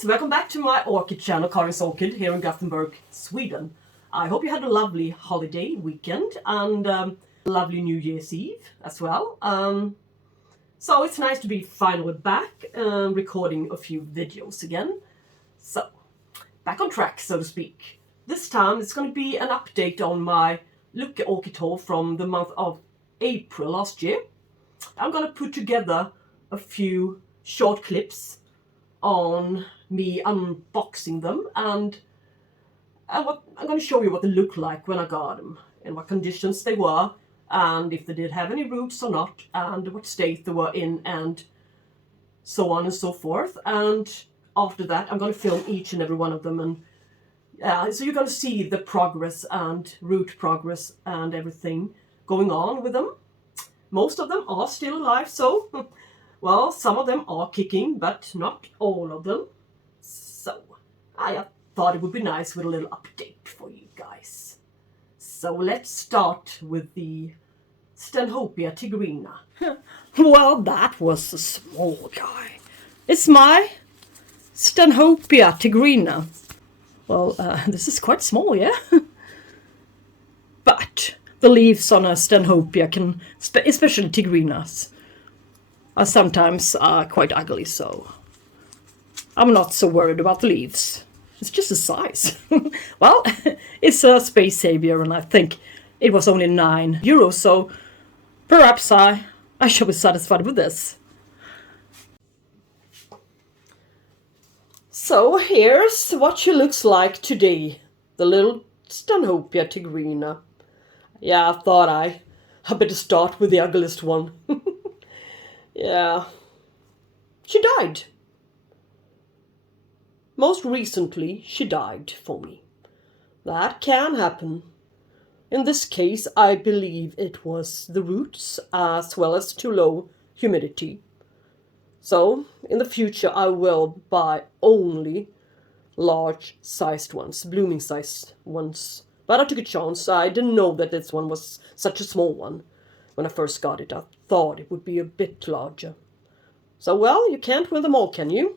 guys, welcome back to my orchid channel, Karin's Orchid, here in Gothenburg, Sweden. I hope you had a lovely holiday weekend and lovely New Year's Eve as well. So it's nice to be finally back recording a few videos again. So, back on track, so to speak. This time it's going to be an update on my Lucke Orchid haul from the month of April last year. I'm going to put together a few short clips on me unboxing them and I'm going to show you what they look like when I got them, in what conditions they were, and if they did have any roots or not, and what state they were in, and so on and so forth. And after that I'm going to film each and every one of them, and so you're going to see the progress and root progress and everything going on with them. Most of them are still alive, so well, some of them are kicking, but not all of them. So I thought it would be nice with a little update for you guys. So let's start with the Stanhopia Tigrina. Well, that was a small guy. It's my Stanhopia Tigrina. Well, this is quite small, yeah? But the leaves on a Stanhopia can, especially Tigrinas, are sometimes quite ugly, so I'm not so worried about the leaves. It's just the size. Well, it's a space savior, and I think it was only €9, so perhaps I shall be satisfied with this. So here's what she looks like today, the little Stanhopia Tigrina. Yeah, I thought I better start with the ugliest one. Yeah, she died. Most recently, she died for me. That can happen. In this case, I believe it was the roots as well as too low humidity. So, in the future, I will buy only large-sized ones, blooming-sized ones. But I took a chance. I didn't know that this one was such a small one. When I first got it, I thought it would be a bit larger. So, well, you can't win them all, can you?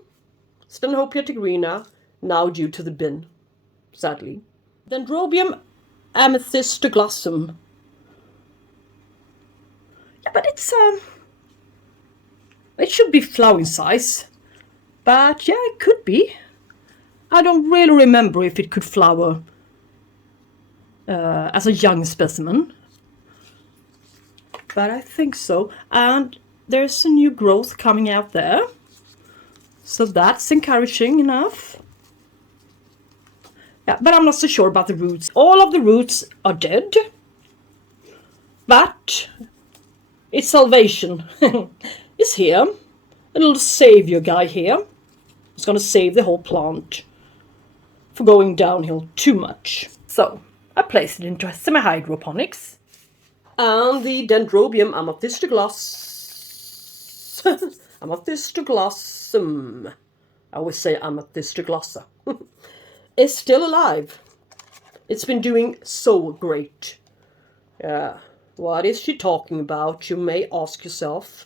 Stanhopia Tigrina, now due to the bin, sadly. Dendrobium amethyst glossum. Yeah, but it should be flowering size. But yeah, it could be. I don't really remember if it could flower as a young specimen. But I think so. And there's a new growth coming out there. So that's encouraging enough. Yeah, but I'm not so sure about the roots. All of the roots are dead. But its salvation is here. A little savior guy here. It's going to save the whole plant for going downhill too much. So I placed it into semi-hydroponics. And the Dendrobium amethystoglossum, I always say amethystoglossa, is still alive. It's been doing so great. Yeah, what is she talking about, you may ask yourself.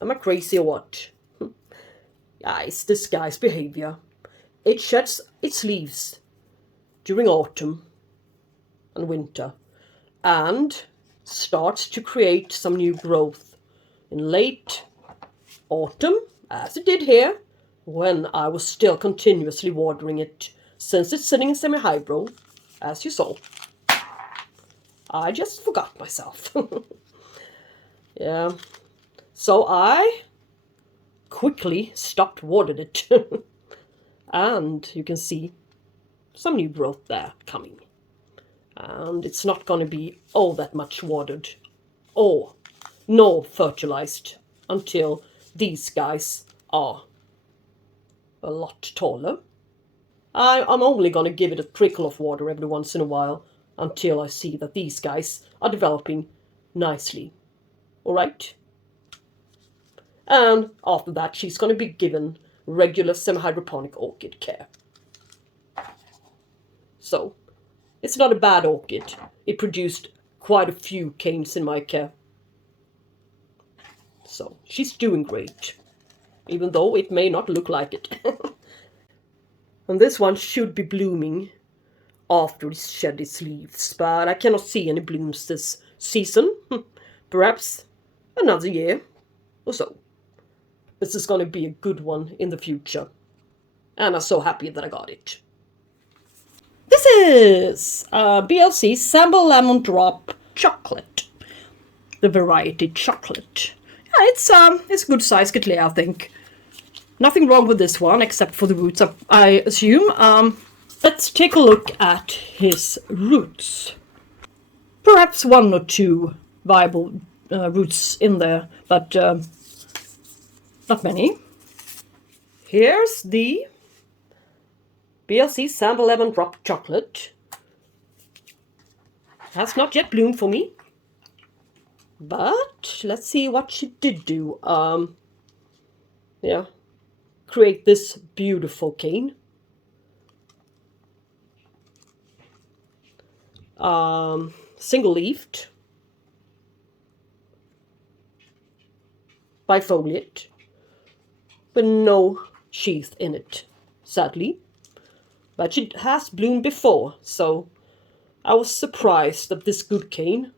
Am I crazy or what? Yeah, it's this guy's behavior. It sheds its leaves during autumn and winter, and starts to create some new growth in late autumn, as it did here, when I was still continuously watering it, since it's sitting in semi-hybrid, as you saw. I just forgot myself. Yeah, so I quickly stopped watering it. And you can see some new growth there coming. And it's not going to be all that much watered or nor fertilized until these guys are a lot taller. I'm only going to give it a trickle of water every once in a while until I see that these guys are developing nicely. Alright? And after that, she's going to be given regular semi-hydroponic orchid care. So, it's not a bad orchid. It produced quite a few canes in my care. So, she's doing great. Even though it may not look like it. And this one should be blooming after it's shed its leaves, but I cannot see any blooms this season. Perhaps another year or so. This is going to be a good one in the future. And I'm so happy that I got it. This is BLC Sample Lemon Drop Chocolate. The variety chocolate. Yeah, it's a good size Cattleya, I think. Nothing wrong with this one except for the roots, I assume. Let's take a look at his roots. Perhaps 1 or 2 viable roots in there, but not many. Here's the BLC Sample Lemon Drop Chocolate. Has not yet bloomed for me. But let's see what she did do. Yeah. Create this beautiful cane. Single-leafed. Bifoliate. But no sheath in it, sadly. But she has bloomed before, so I was surprised that this good cane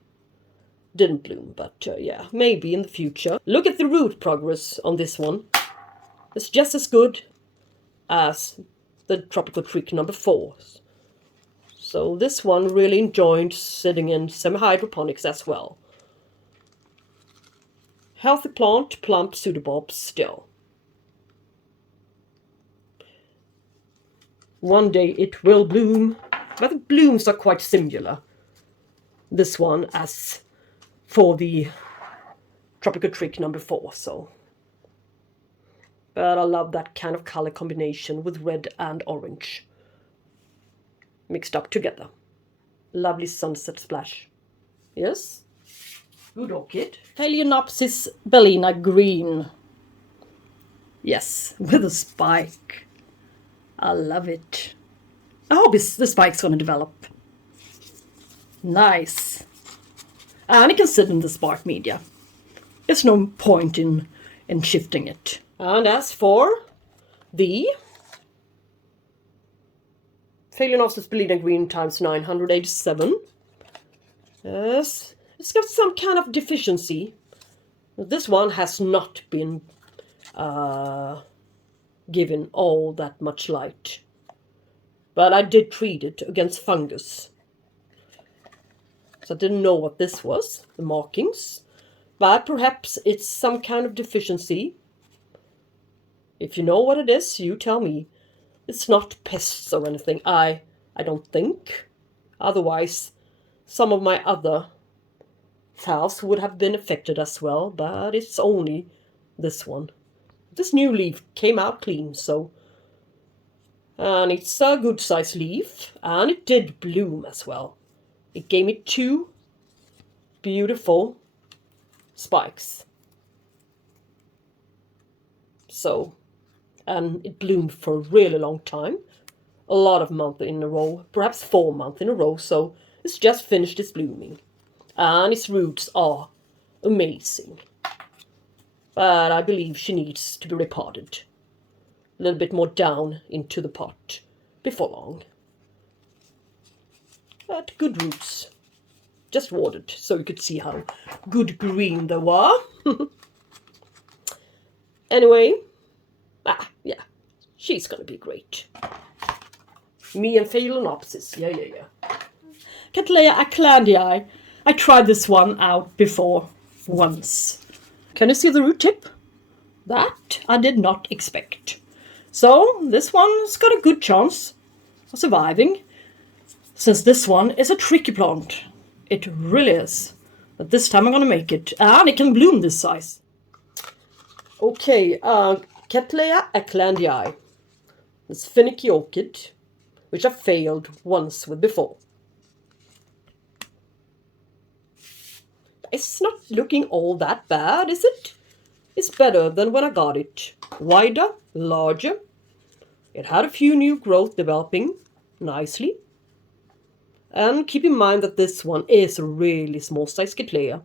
didn't bloom. But yeah, maybe in the future. Look at the root progress on this one. It's just as good as the tropical trick number 4. So this one really enjoyed sitting in semi-hydroponics as well. Healthy plant, plump pseudobulbs still. One day it will bloom, but the blooms are quite similar. This one as for the tropical trick number 4, so. But I love that kind of color combination with red and orange mixed up together. Lovely sunset splash. Yes? Good orchid. Teleonopsis Spelina green. Yes, with a spike. I love it. I hope the spike's going to develop. Nice. And it can sit in the spark media. There's no point in shifting it. And as for the Teleonopsis Spelina green times 987, yes, it's got some kind of deficiency. This one has not been given all that much light, but I did treat it against fungus. So I didn't know what this was, the markings, but perhaps it's some kind of deficiency. If you know what it is, you tell me. It's not pests or anything, I don't think. Otherwise, some of my other flowers would have been affected as well, but it's only this one. This new leaf came out clean, so. And it's a good size leaf, and it did bloom as well. It gave me 2 beautiful spikes. So, and it bloomed for a really long time. A lot of months in a row, perhaps 4 months in a row, so it's just finished its blooming. And its roots are amazing. But I believe she needs to be repotted. A little bit more down into the pot before long. But good roots. Just watered so you could see how good green they were. Anyway, yeah, she's gonna be great. Me and Teleonopsis, yeah. Cattleya eclandiae. I tried this one out before once. Can you see the root tip? That I did not expect. So this one's got a good chance of surviving, since this one is a tricky plant. It really is. But this time I'm gonna make it, and it can bloom this size. Okay, Cattleya eclandiae. This finicky orchid, which I failed once with before. It's not looking all that bad, is it? It's better than when I got it. Wider, larger. It had a few new growth developing nicely. And keep in mind that this one is a really small size Cattleya.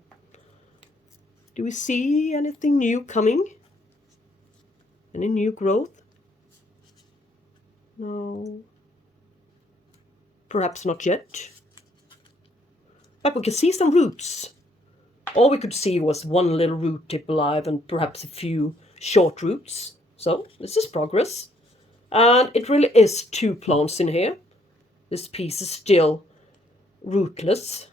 Do we see anything new coming? Any new growth? No. Perhaps not yet. But we can see some roots. All we could see was one little root tip alive and perhaps a few short roots. So this is progress. And it really is 2 plants in here. This piece is still rootless.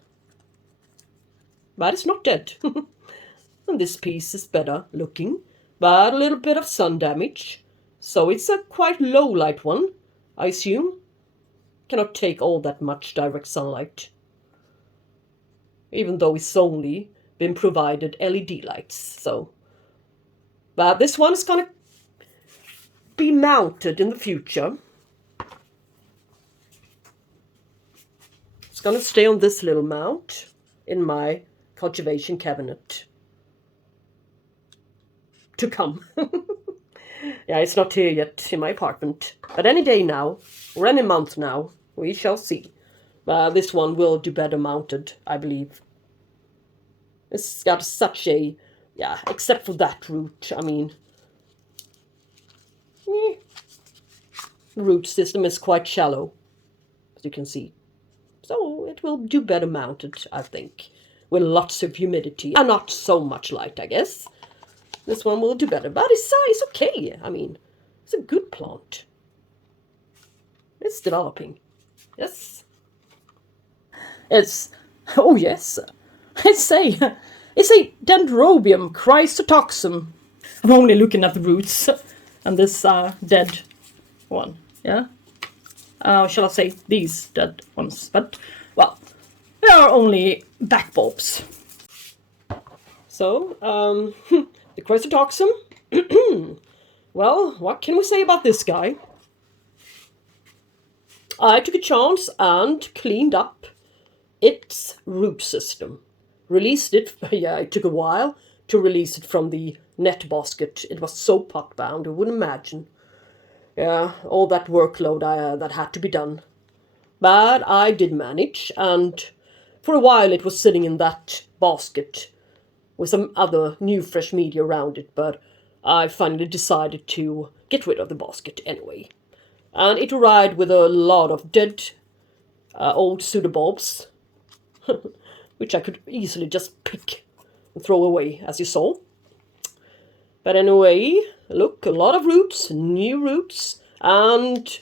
But it's not dead. And this piece is better looking. But a little bit of sun damage. So it's a quite low light one, I assume. Cannot take all that much direct sunlight. Even though it's only been provided LED lights. So, but this one is gonna be mounted in the future. It's gonna stay on this little mount in my cultivation cabinet. To come. Yeah, it's not here yet in my apartment. But any day now, or any month now, we shall see. This one will do better mounted, I believe. It's got such a, yeah, except for that root, I mean. The root system is quite shallow, as you can see. So it will do better mounted, I think. With lots of humidity and not so much light, I guess. This one will do better, but it's okay. I mean, it's a good plant. It's developing. Yes. Oh yes. It's a Dendrobium chrysotoxin. I'm only looking at the roots and this dead one. Yeah. Shall I say these dead ones? But, well, they are only back bulbs. So, the chrysotoxin. Well, what can we say about this guy? I took a chance and cleaned up its root system. Released it, yeah, it took a while to release it from the net basket. It was so pot bound, you wouldn't imagine. Yeah, all that workload that had to be done. But I did manage, and for a while it was sitting in that basket with some other new fresh media around it, but I finally decided to get rid of the basket anyway. And it arrived with a lot of dead old pseudobulbs, which I could easily just pick and throw away, as you saw. But anyway, look, a lot of roots, new roots, and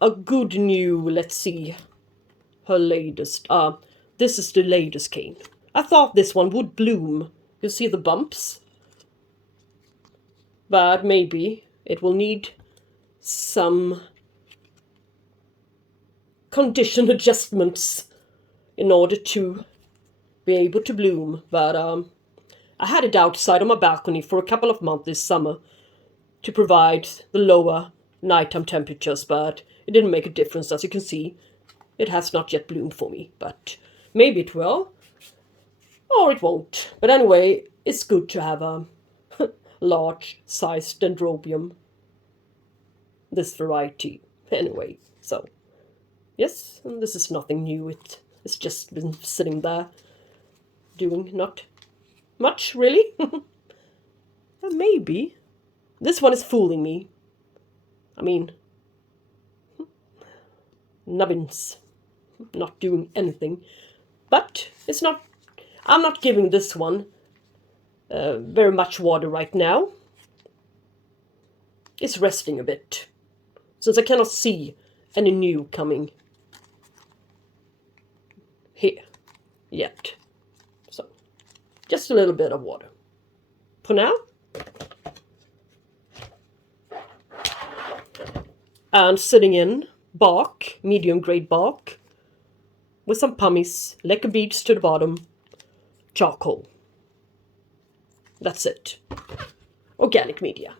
a good new, let's see, her latest, this is the latest cane. I thought this one would bloom. You see the bumps? But maybe it will need some condition adjustments in order to be able to bloom. But I had it outside on my balcony for a couple of months this summer to provide the lower nighttime temperatures, but it didn't make a difference. As you can see, it has not yet bloomed for me, but maybe it will, or it won't. But anyway, it's good to have a large-sized Dendrobium, this variety. Anyway, so, yes, and this is nothing new. It's just been sitting there doing not much, really. And maybe this one is fooling me. I mean, nubbins, not doing anything. But it's not, I'm not giving this one very much water right now. It's resting a bit, since I cannot see any new coming here yet. So, just a little bit of water for now. And sitting in bark, medium grade bark, with some pumice, lacquer beads to the bottom, charcoal. That's it. Organic media.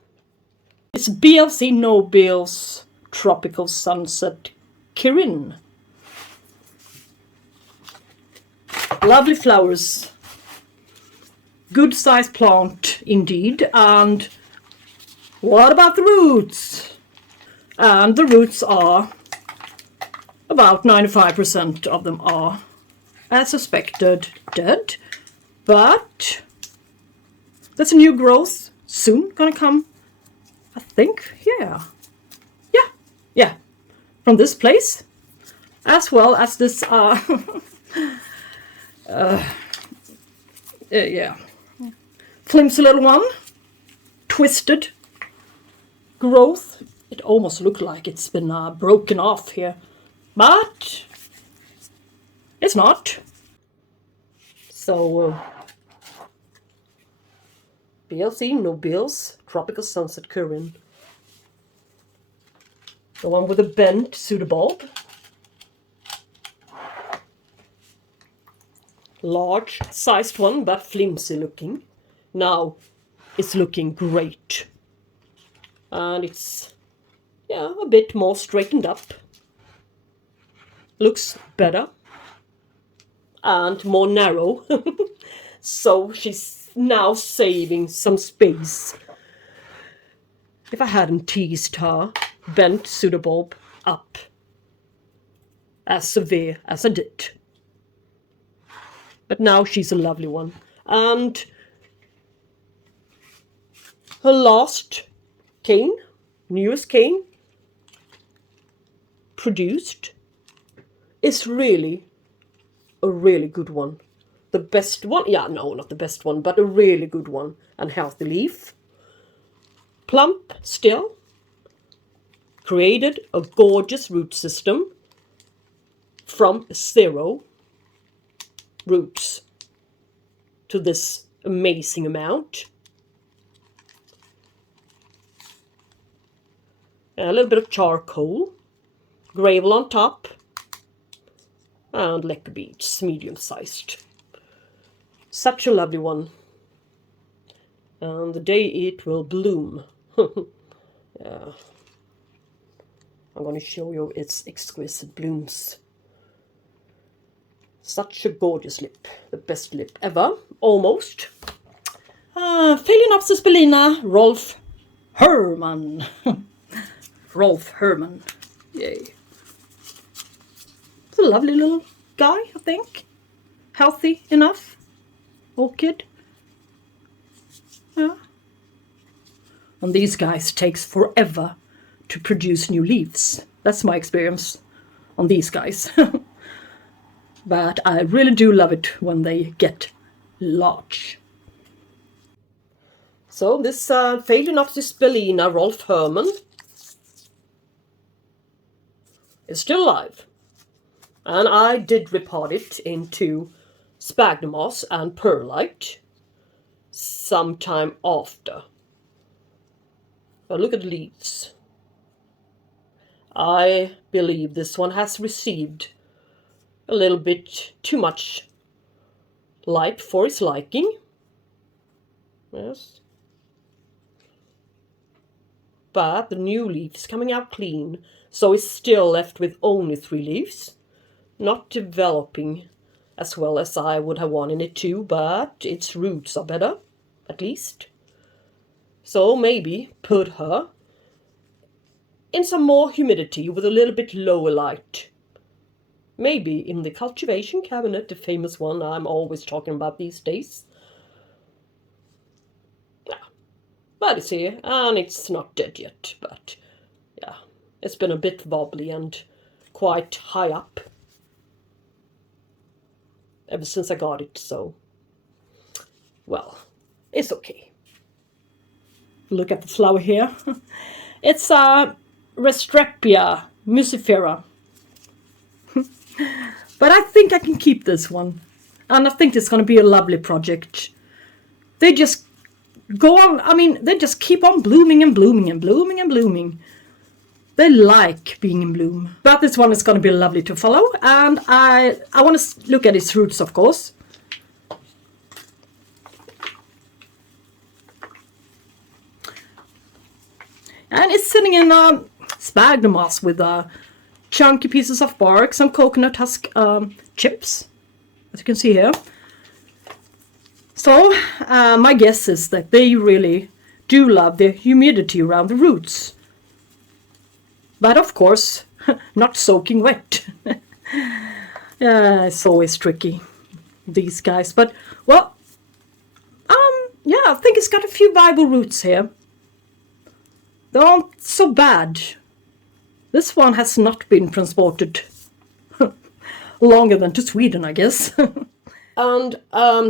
It's BLC Nobel's Tropical Sunset Kirin. Lovely flowers. Good sized plant indeed. And what about the roots? And the roots are, about 95% of them are, as suspected, dead. But there's a new growth soon gonna come. I think, yeah. yeah, from this place, as well as this yeah, flimsy little one, twisted growth. It almost looked like it's been broken off here, but it's not. So BLC, no bills, tropical sunset Kirin. The one with a bent pseudobulb. Large sized one, but flimsy looking. Now it's looking great. And it's, yeah, a bit more straightened up. Looks better. And more narrow. So she's now saving some space. If I hadn't teased her bent pseudobulb up as severe as I did. But now she's a lovely one. And her last cane, newest cane, produced, is really a really good one. The best one, yeah, no, not the best one, but a really good one. And healthy leaf. Plump still. Created a gorgeous root system from 0 roots to this amazing amount. A little bit of charcoal, gravel on top, and lacquer beads, medium-sized. Such a lovely one. And the day it will bloom. Yeah. I'm going to show you its exquisite blooms. Such a gorgeous lip. The best lip ever, almost. Teleonopsis Spelina Rohrmann. Rohrmann. Yay. It's a lovely little guy, I think. Healthy enough. Orchid. Yeah. And these guys takes forever to produce new leaves. That's my experience on these guys. But I really do love it when they get large. So this Teleonopsis Spelina Rohrmann is still alive. And I did repot it into sphagnum moss and perlite sometime after. But look at the leaves. I believe this one has received a little bit too much light for its liking. Yes. But the new leaf is coming out clean, so it's still left with only 3 leaves. Not developing as well as I would have wanted it to, but its roots are better, at least. So maybe put her in some more humidity with a little bit lower light. Maybe in the cultivation cabinet, the famous one I'm always talking about these days. Yeah, but it's here, and it's not dead yet, but yeah, it's been a bit wobbly and quite high up ever since I got it, so, well, it's okay. Look at the flower here. It's a Restrepia, Mucifera. But I think I can keep this one. And I think it's going to be a lovely project. They just go on, I mean, they just keep on blooming and blooming and blooming and blooming. They like being in bloom. But this one is going to be lovely to follow. And I want to look at its roots, of course. And it's sitting in sphagnum moss with chunky pieces of bark, some coconut husk chips, as you can see here. So my guess is that they really do love the humidity around the roots. But of course, not soaking wet. Yeah, it's always tricky, these guys. But, well, yeah, I think it's got a few viable roots here. They aren't so bad. This one has not been transported longer than to Sweden, I guess. And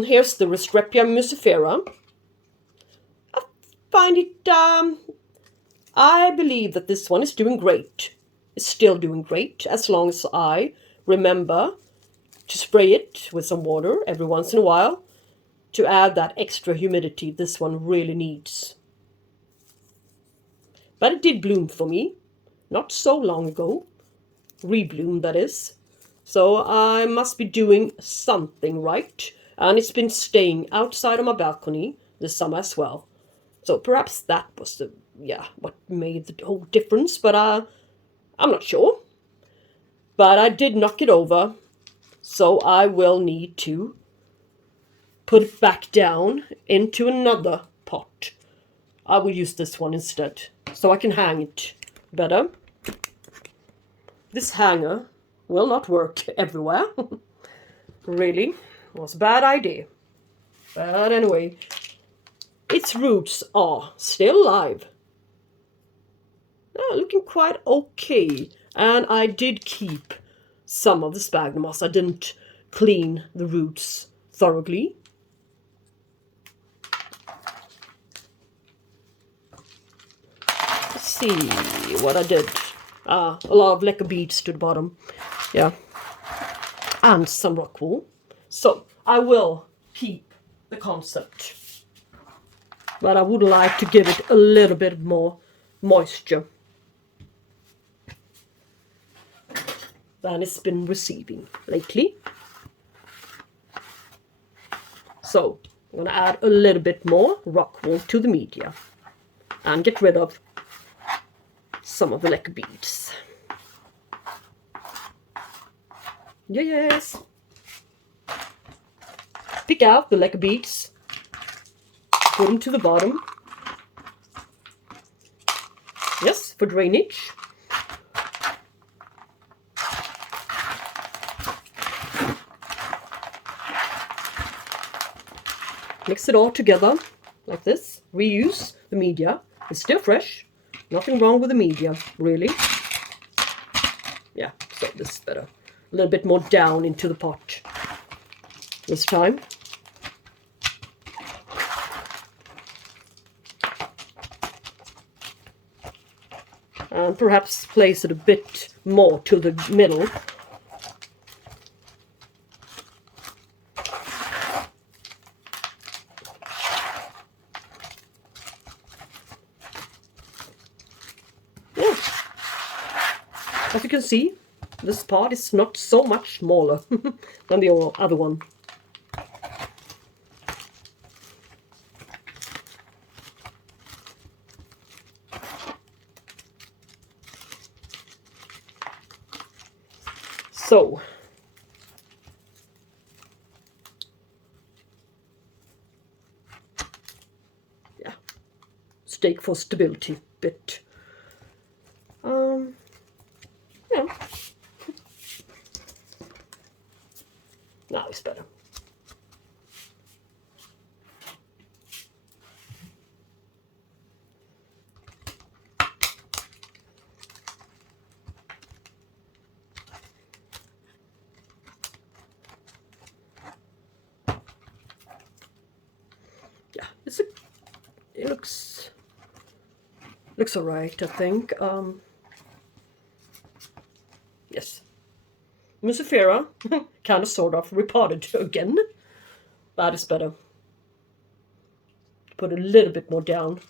here's the Restrepia Mucifera. I find it, I believe that this one is doing great. It's still doing great as long as I remember to spray it with some water every once in a while to add that extra humidity this one really needs. But it did bloom for me, not so long ago. Rebloom, that is. So I must be doing something right. And it's been staying outside of my balcony this summer as well. So perhaps that was the, what made the whole difference. But I'm not sure. But I did knock it over. So I will need to put it back down into another pot. I will use this one instead, so I can hang it better. This hanger will not work everywhere. Really, it was a bad idea. But anyway, its roots are still alive. Looking quite okay. And I did keep some of the sphagnum moss. I didn't clean the roots thoroughly. Let's see what I did. A lot of lacquer beads to the bottom. Yeah. And some rock wool. So I will keep the concept. But I would like to give it a little bit more moisture than it's been receiving lately. So I'm going to add a little bit more rock wool to the media and get rid of some of the lacquer beads. Yes. Pick out the lacquer beads, put them to the bottom. Yes, for drainage. Mix it all together like this. Reuse the media. It's still fresh. Nothing wrong with the media, really. Yeah, so this is better. A little bit more down into the pot this time. And perhaps place it a bit more to the middle. As you can see, this part is not so much smaller than the other one. So, yeah, stake for stability bit. Yeah. Now it's better. Yeah, it looks all right, I think. Yes. Mucifera, kind of sort of repotted again. That is better. Put a little bit more down.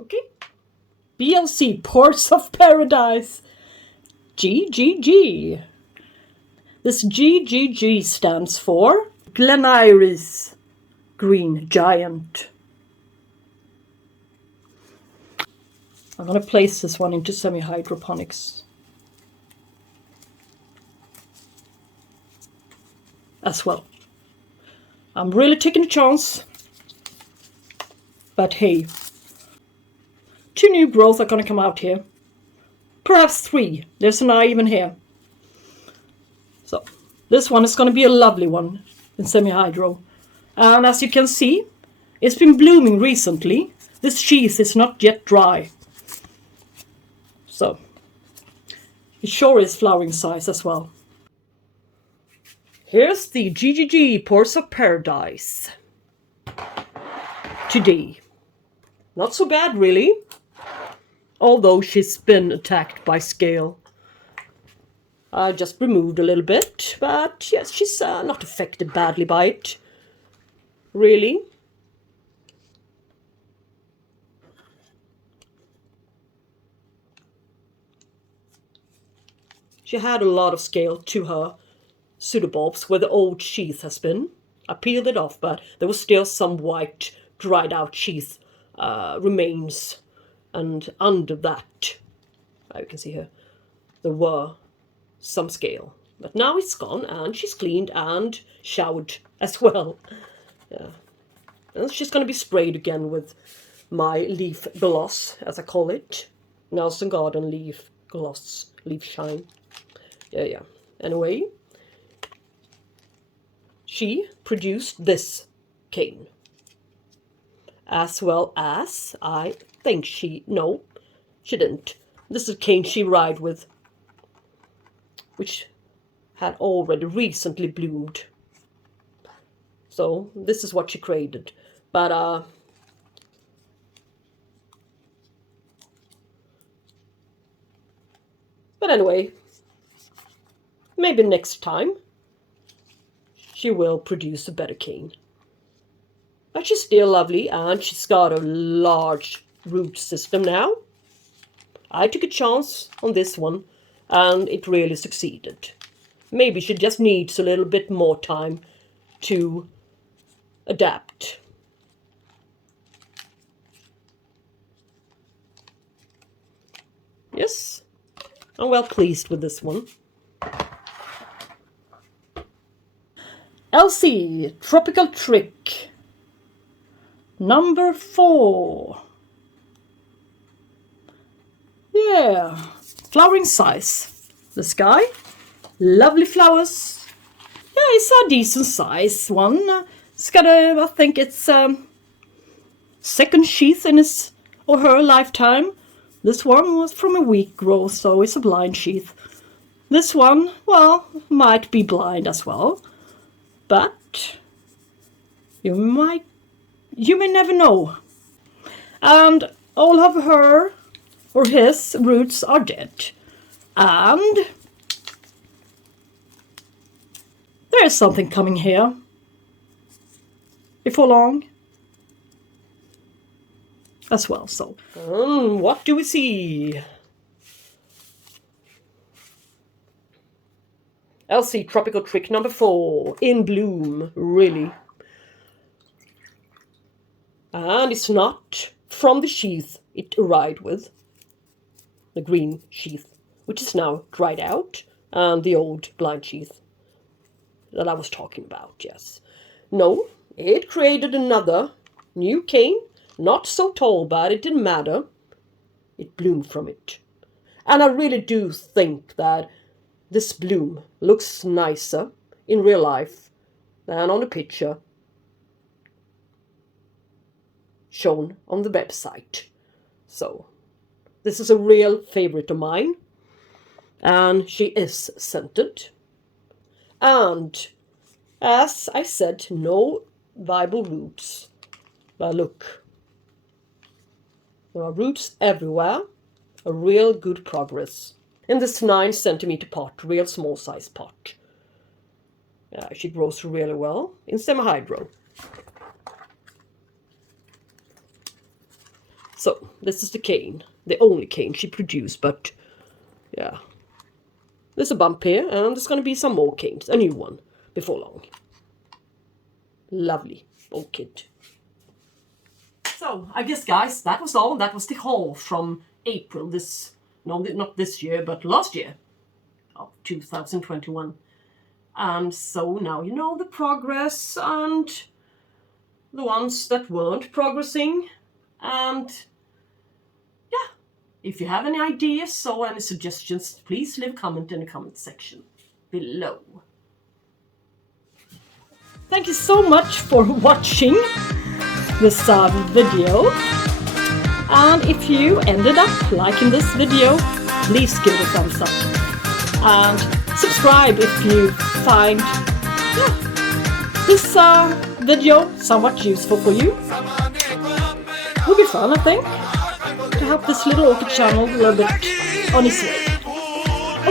Okay. BLC, Ports of Paradise. GGG. This GGG stands for Glen Green Giant. I'm going to place this one into semi-hydroponics as well. I'm really taking a chance, but hey, 2 new growths are going to come out here. Perhaps 3. There's an eye even here. So this one is going to be a lovely one in semi-hydro. And as you can see, it's been blooming recently. this sheath is not yet dry. So it sure is flowering size as well. Here's the GGG Pores of Paradise. Today. Not so bad really. Although she's been attacked by scale. I just removed a little bit, but yes, she's not affected badly by it. Really. She had a lot of scale to her pseudobulbs where the old sheath has been. I peeled it off, but there was still some white dried out sheath remains, and under that, you can see here, there were some scale. But now it's gone, and she's cleaned and showered as well. Yeah. And she's going to be sprayed again with my leaf gloss, as I call it. Nelson Garden leaf gloss, leaf shine. Yeah. Anyway, she produced this cane. As well as, I think no, she didn't. This is a cane she ride with, which had already recently bloomed. So this is what she created. But anyway, maybe next time she will produce a better cane. But she's still lovely, and she's got a large root system now. I took a chance on this one, and it really succeeded. Maybe she just needs a little bit more time to adapt. Yes, I'm well pleased with this one. LC Tropical Trick number 4. Yeah, flowering size. This guy, lovely flowers. Yeah, it's a decent size one. It's got I think it's second sheath in his or her lifetime. This one was from a weak growth, so it's a blind sheath. This one, well, might be blind as well, but you may never know. And all of her or his roots are dead. And there's something coming here before long as well. So what do we see? LC Tropical Trick number 4 in bloom, really. And it's not from the sheath it arrived with, the green sheath, which is now dried out, and the old blind sheath that I was talking about, yes. No, it created another new cane, not so tall, but it didn't matter. It bloomed from it. And I really do think that this bloom looks nicer in real life than on the picture shown on the website. So this is a real favorite of mine, and she is scented. And as I said, no viable roots. But look, there are roots everywhere. A real good progress in this 9 centimeter pot, real small size pot. Yeah, she grows really well in semi-hydro. So this is the cane, the only cane she produced, but yeah. There's a bump here, and there's going to be some more canes, a new one, before long. Lovely orchid. So, I guess, guys, that was all. That was the haul from April, not this year, but last year of 2021. And so now you know the progress and the ones that weren't progressing. And yeah, if you have any ideas or any suggestions, please leave a comment in the comment section below. Thank you so much for watching this video. And if you ended up liking this video, please give it a thumbs up. And subscribe if you find this video somewhat useful for you. Would be fun, I think, to help this little orchid channel a little bit on its way.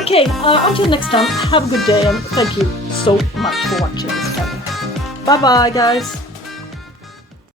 Okay, until next time, have a good day and thank you so much for watching this channel. Bye bye guys!